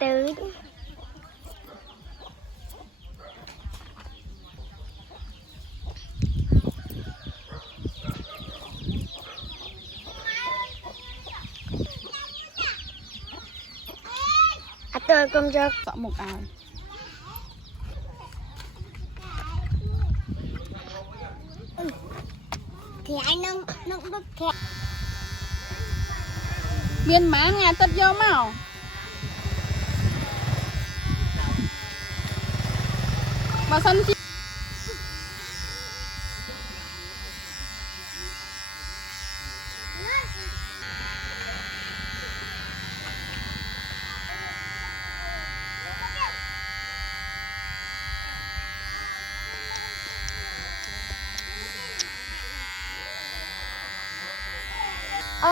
từ tôi không cho sợ một ảo thì anh nó đứt kẹt biên má nghe tất vô màu bà sân chi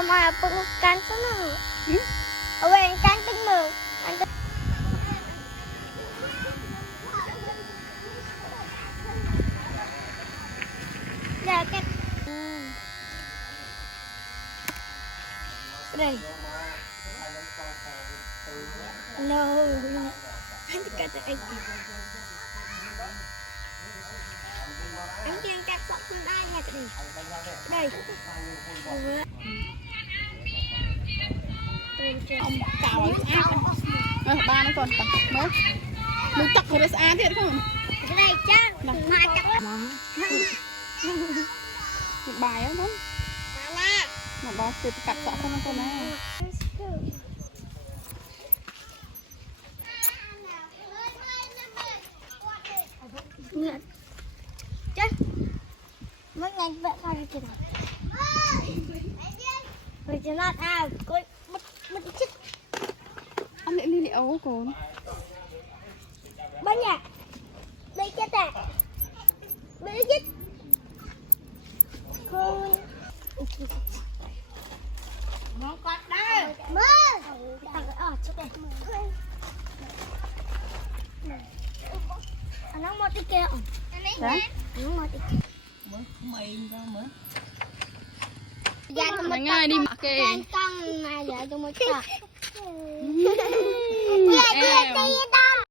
mà bưng cán xuống nữa ở bên cán tính mường anh giờ cái đây no anh cái anh đang cắt sọt con đai nha cái đây ông cào ác ba nó còn mới mình tắc rồi xa thiệt không cái này chắc mà chắc một bài á đúng mà bà từ cắt sọ không con này chết mất nhanh vậy sao đi này rồi cho nó coi mất chết ăn lại ly liệu con bánh nhạc đây chết à đây chết không nó có đây mơ ở chỗ này nó một cái kia nó một cái kia mày ra mới mày ngay đi mặc kệ con này giờ tôi mới chơi. Dạ,